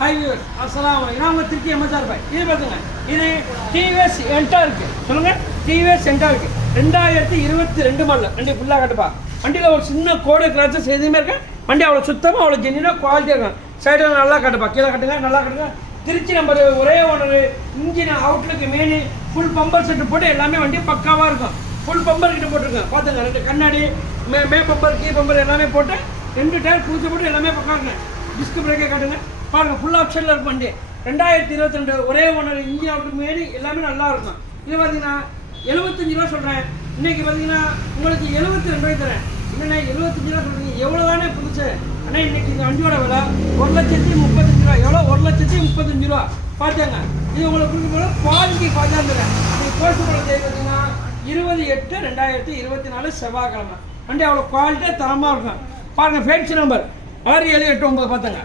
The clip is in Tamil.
ஹாய் வியூவர்ஸ், அஸ்ஸலாமு அலைக்கும். நாம திருச்சி எம்எஸ்ஆர் பாய். இது பார்த்துங்க, இது டிவிஎஸ் என்டார்க். சொல்லுங்கள், டிவிஎஸ் என்டார்க் 2022 மாடல். வண்டி ஃபுல்லாக கட்டுப்பா. வண்டியில் ஒரு சின்ன கோடு கிராச்சஸ் எதுவுமே இருக்கு. வண்டி அவ்வளோ சுத்தமாக அவ்வளோ ஜென்யூனாக குவாலிட்டியாக இருக்கும். சைடில் நல்லா கட்டுப்பா, கீழே கட்டுங்க, நல்லா கட்டுங்க. திருச்சி நம்பர் ஒரே owner. Engine outlook main full bumper set போட்டு எல்லாமே வண்டி பக்காவாக இருக்கும். ஃபுல் பம்பர் கிட்ட போட்டிருக்கேன் பார்த்துங்க. 2 கண்ணாடி, மே பம்பர், கீ பம்பர் எல்லாமே போட்டு 2 டயர் பூச்சி போட்டு எல்லாமே பக்கம் இருக்குங்க. டிஸ்க் பிரேக்கே காட்டுங்க பாருங்கள், ஃபுல் ஆப்ஷனில் இருக்கும் வண்டி. 2022 ஒரே ஓனர். இன்ஜின் அவுட்லுக்கு மெயின் எல்லாமே நல்லா இருக்கும். இது பார்த்தீங்கன்னா 75 ரூபா சொல்கிறேன். இன்றைக்கி பார்த்தீங்கன்னா உங்களுக்கு 72 ரூபாய் தரேன். என்னண்ணா 75 ரூபா சொல்கிறீங்க, எவ்வளோ தானே புதுசு? ஆனால் இன்றைக்கி இந்த வண்டியோட விலை 1,35,000 ரூபா. எவ்வளோ? 1,35,000 ரூபா. பார்த்தாங்க. இது உங்களுக்கு கொடுக்கும்போது குவாலிட்டி பார்த்தாந்துறேன். நீங்கள் கோர்ஸ் பண்ண தேவை பார்த்தீங்கன்னா 20/8/2024 செவ்வாய்க்கிழமை. வண்டி அவ்வளோ குவாலிட்டியாக தரமாக இருக்கும். பாருங்கள், ஃபேன்சி நம்பர் 6789 பார்த்தாங்க.